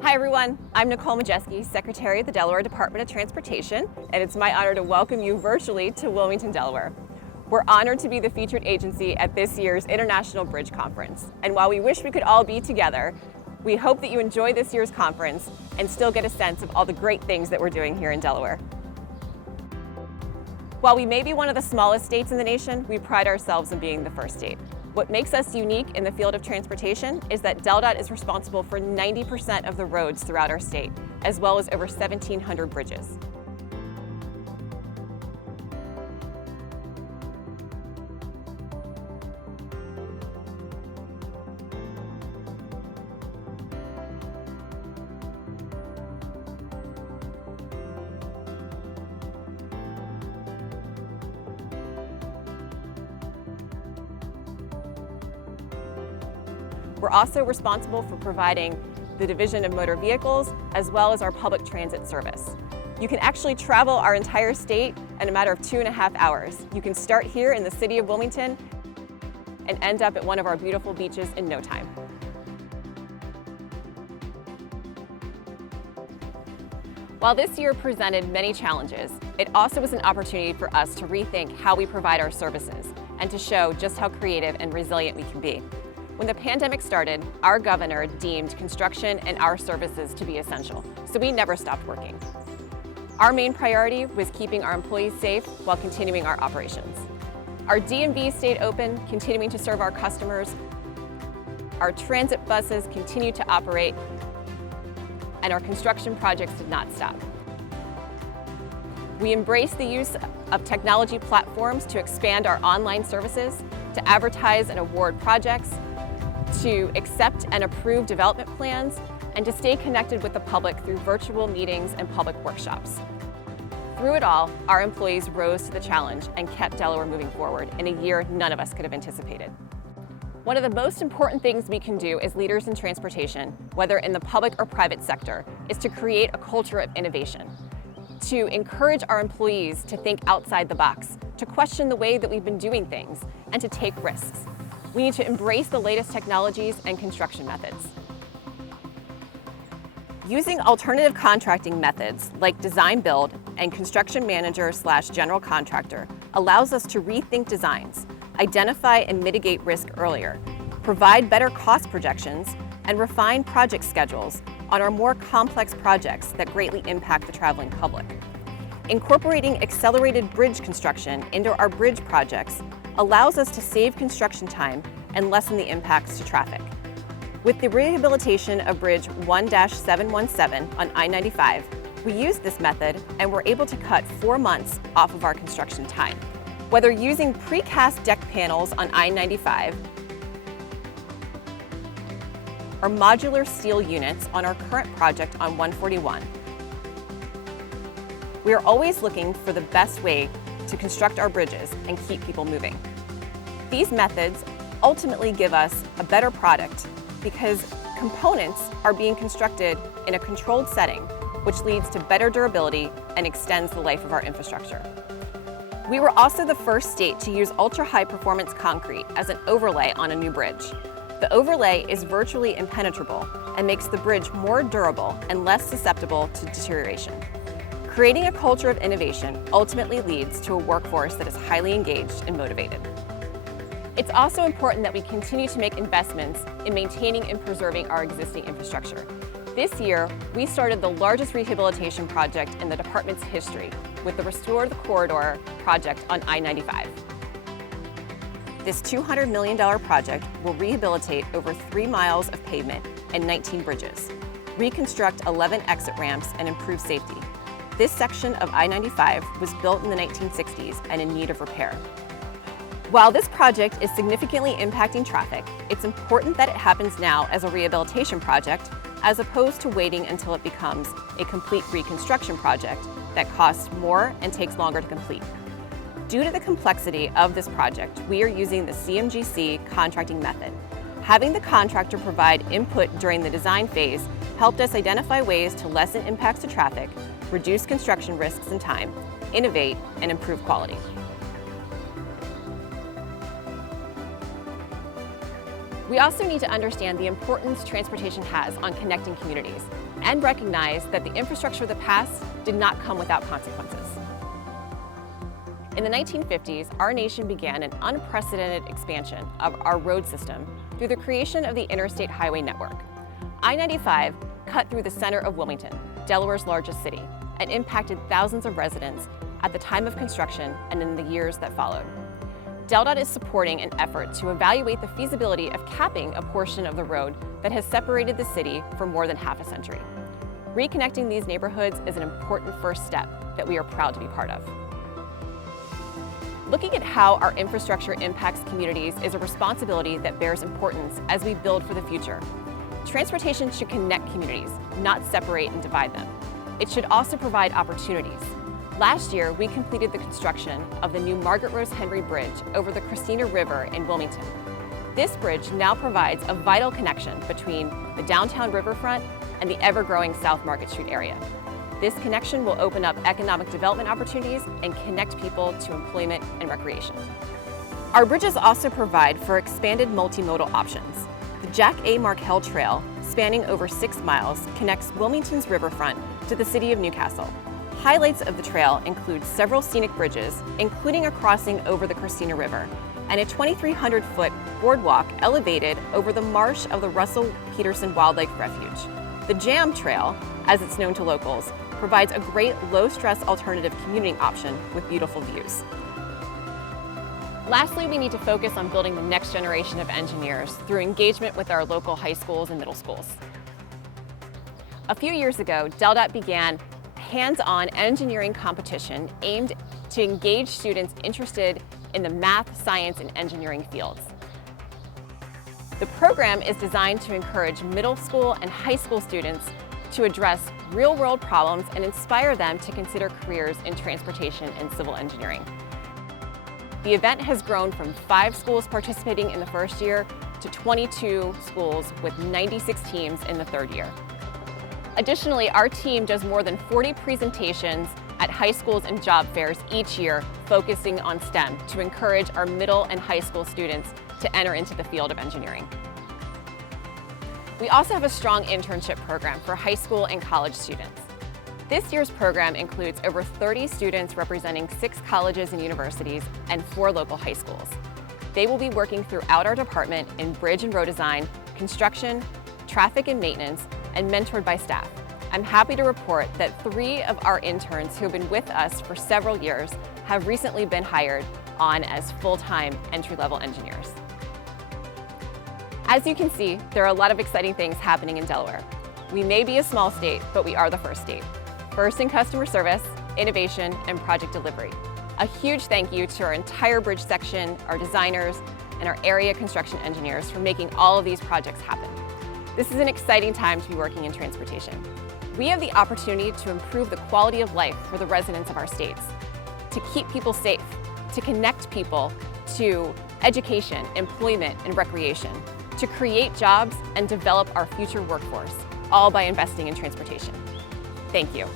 Hi everyone, I'm Nicole Majeski, Secretary of the Delaware Department of Transportation, and it's my honor to welcome you virtually to Wilmington, Delaware. We're honored to be the featured agency at this year's International Bridge Conference, and while we wish we could all be together, we hope that you enjoy this year's conference and still get a sense of all the great things that we're doing here in Delaware. While we may be one of the smallest states in the nation, we pride ourselves in being the first state. What makes us unique in the field of transportation is that DelDOT is responsible for 90% of the roads throughout our state, as well as over 1,700 bridges. We're also responsible for providing the Division of Motor Vehicles as well as our public transit service. You can actually travel our entire state in a matter of 2.5 hours. You can start here in the city of Wilmington and end up at one of our beautiful beaches in no time. While this year presented many challenges, it also was an opportunity for us to rethink how we provide our services and to show just how creative and resilient we can be. When the pandemic started, our governor deemed construction and our services to be essential, so we never stopped working. Our main priority was keeping our employees safe while continuing our operations. Our DMV stayed open, continuing to serve our customers. Our transit buses continued to operate, and our construction projects did not stop. We embraced the use of technology platforms to expand our online services, to advertise and award projects, to accept and approve development plans, and to stay connected with the public through virtual meetings and public workshops. Through it all, our employees rose to the challenge and kept Delaware moving forward in a year none of us could have anticipated. One of the most important things we can do as leaders in transportation, whether in the public or private sector, is to create a culture of innovation, to encourage our employees to think outside the box, to question the way that we've been doing things, and to take risks. We need to embrace the latest technologies and construction methods. Using alternative contracting methods like design-build and construction manager/general contractor allows us to rethink designs, identify and mitigate risk earlier, provide better cost projections, and refine project schedules on our more complex projects that greatly impact the traveling public. Incorporating accelerated bridge construction into our bridge projects allows us to save construction time and lessen the impacts to traffic. With the rehabilitation of Bridge 1-717 on I-95, we used this method and were able to cut 4 months off of our construction time. Whether using precast deck panels on I-95 or modular steel units on our current project on 141, we are always looking for the best way to construct our bridges and keep people moving. These methods ultimately give us a better product because components are being constructed in a controlled setting, which leads to better durability and extends the life of our infrastructure. We were also the first state to use ultra-high performance concrete as an overlay on a new bridge. The overlay is virtually impenetrable and makes the bridge more durable and less susceptible to deterioration. Creating a culture of innovation ultimately leads to a workforce that is highly engaged and motivated. It's also important that we continue to make investments in maintaining and preserving our existing infrastructure. This year, we started the largest rehabilitation project in the department's history with the Restore the Corridor project on I-95. This $200 million project will rehabilitate over 3 miles of pavement and 19 bridges, reconstruct 11 exit ramps, and improve safety. This section of I-95 was built in the 1960s and in need of repair. While this project is significantly impacting traffic, it's important that it happens now as a rehabilitation project as opposed to waiting until it becomes a complete reconstruction project that costs more and takes longer to complete. Due to the complexity of this project, we are using the CMGC contracting method. Having the contractor provide input during the design phase helped us identify ways to lessen impacts to traffic, reduce construction risks and time, innovate, and improve quality. We also need to understand the importance transportation has on connecting communities. and recognize that the infrastructure of the past did not come without consequences. In the 1950s, our nation began an unprecedented expansion of our road system through the creation of the Interstate Highway Network. I-95 cut through the center of Wilmington, Delaware's largest city, and impacted thousands of residents at the time of construction and in the years that followed. DelDOT is supporting an effort to evaluate the feasibility of capping a portion of the road that has separated the city for more than half a century. Reconnecting these neighborhoods is an important first step that we are proud to be part of. Looking at how our infrastructure impacts communities is a responsibility that bears importance as we build for the future. Transportation should connect communities, not separate and divide them. It should also provide opportunities. Last year, we completed the construction of the new Margaret Rose Henry Bridge over the Christina River in Wilmington. This bridge now provides a vital connection between the downtown riverfront and the ever-growing South Market Street area. This connection will open up economic development opportunities and connect people to employment and recreation. Our bridges also provide for expanded multimodal options. The Jack A. Markell Trail, spanning over 6 miles, connects Wilmington's riverfront to the city of Newcastle. Highlights of the trail include several scenic bridges, including a crossing over the Christina River, and a 2,300-foot boardwalk elevated over the marsh of the Russell Peterson Wildlife Refuge. The Jam Trail, as it's known to locals, provides a great low-stress alternative commuting option with beautiful views. Lastly, we need to focus on building the next generation of engineers through engagement with our local high schools and middle schools. A few years ago, DelDOT began a hands-on engineering competition aimed to engage students interested in the math, science, and engineering fields. The program is designed to encourage middle school and high school students to address real-world problems and inspire them to consider careers in transportation and civil engineering. The event has grown from 5 schools participating in the first year to 22 schools with 96 teams in the third year. Additionally, our team does more than 40 presentations at high schools and job fairs each year focusing on STEM to encourage our middle and high school students to enter into the field of engineering. We also have a strong internship program for high school and college students. This year's program includes over 30 students representing 6 colleges and universities and 4 local high schools. They will be working throughout our department in bridge and road design, construction, traffic and maintenance, and mentored by staff. I'm happy to report that 3 of our interns who have been with us for several years have recently been hired on as full-time entry-level engineers. As you can see, there are a lot of exciting things happening in Delaware. We may be a small state, but we are the first state. First in customer service, innovation, and project delivery. A huge thank you to our entire bridge section, our designers, and our area construction engineers for making all of these projects happen. This is an exciting time to be working in transportation. We have the opportunity to improve the quality of life for the residents of our states, to keep people safe, to connect people to education, employment, and recreation, to create jobs and develop our future workforce, all by investing in transportation. Thank you.